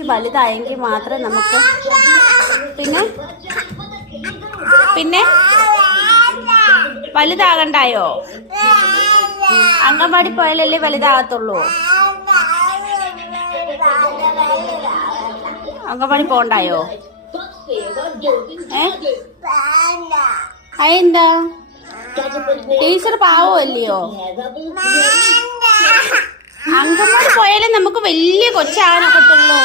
കുറച്ച് വലുതായെങ്കിൽ മാത്രമേ നമുക്ക് പിന്നെ വലുതാകണ്ടായോ? അംഗൻവാടി പോയാലല്ലേ വലുതാകത്തുള്ളൂ. അംഗൻവാടി പോണ്ടായോ? അതെന്താ? ടീച്ചർ പാവമല്ലയോ? അംഗൻവാടി പോയാലേ നമുക്ക് വലിയ കൊച്ചാകാനൊക്കത്തുള്ളൂ.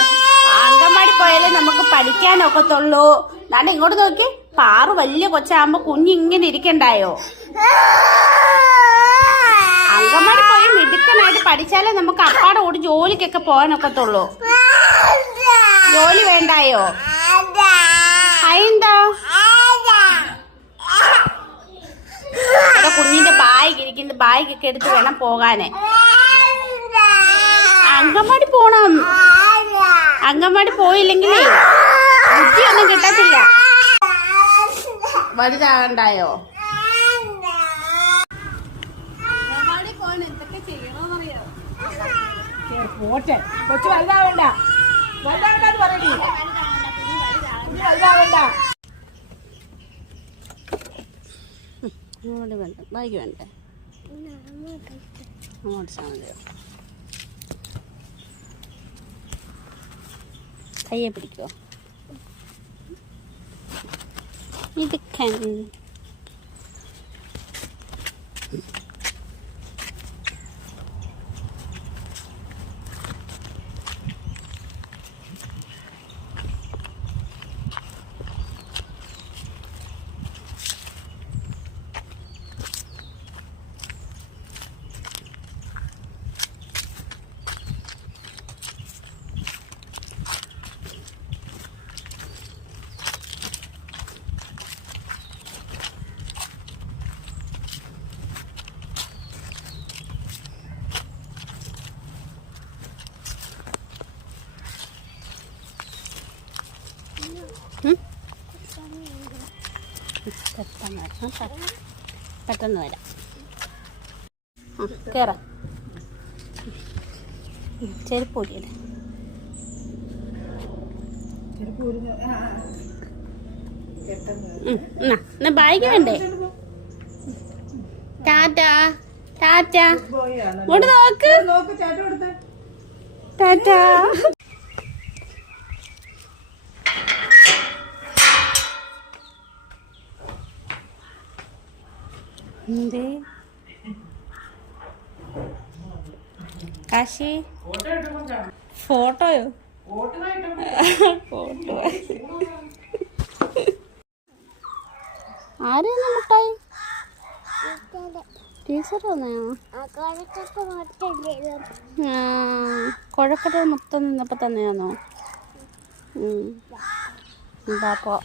അംഗൻവാടി പോയാലേ നമുക്ക് പഠിക്കാനൊക്കത്തുള്ളൂ. ഞാൻ ഇങ്ങോട്ട് നോക്കി, പാറു വലിയ കൊച്ചാകുമ്പോ കുഞ്ഞിങ്ങനെ ഇരിക്കണ്ടായോ? അംഗൻവാടി പോയി മിടുക്കനായിട്ട് പഠിച്ചാലേ നമുക്ക് അപ്പാടെ കൂടി ജോലിക്കൊക്കെ പോകാനൊക്കത്തുള്ളൂ. ജോലി വേണ്ടായോ? അതെന്താ? കുഞ്ഞിന്റെ ബാഗ് ഇരിക്കുന്ന ബാഗൊക്കെ എടുത്ത് വേണം പോകാന്. അംഗൻവാടി പോണം. അംഗൻവാടി പോയില്ലെങ്കിലേ ബുദ്ധിയൊന്നും കിട്ടത്തില്ല. വലുതാകണ്ടായോ? അംഗൻവാടി പോകാൻ എന്തൊക്കെ ചെയ്യണമെന്നറിയോ? കൊച്ചു വലുതാവണ്ട, വലുതാവണ്ടെന്ന് പറയണേ, വലുതാവണ്ട. അങ്ങോട്ട് വേണ്ട, ബാഗ് വേണ്ടേ? അങ്ങോട്ട് സാധനം കയ്യെ പിടിക്കോ? ഇതൊക്കെ പെട്ടെന്ന് വരാം. കേറാം. ചെരുപ്പൂരിയല്ലേ? എന്നാ ബാഗ് വേണ്ടേ? ടാറ്റാ ടാറ്റാ. ഇങ്ങോട്ട് നോക്ക്. ടാറ്റാ. എന്തേ കാശി? ഫോട്ടോയോ? ഫോട്ടോ ആരെയാ മുട്ടായി? ടീച്ചർ വന്നോ? കുഴക്കട്ട മൊത്തം നിന്നപ്പോ തന്നെയാണോ? പാപ്പോ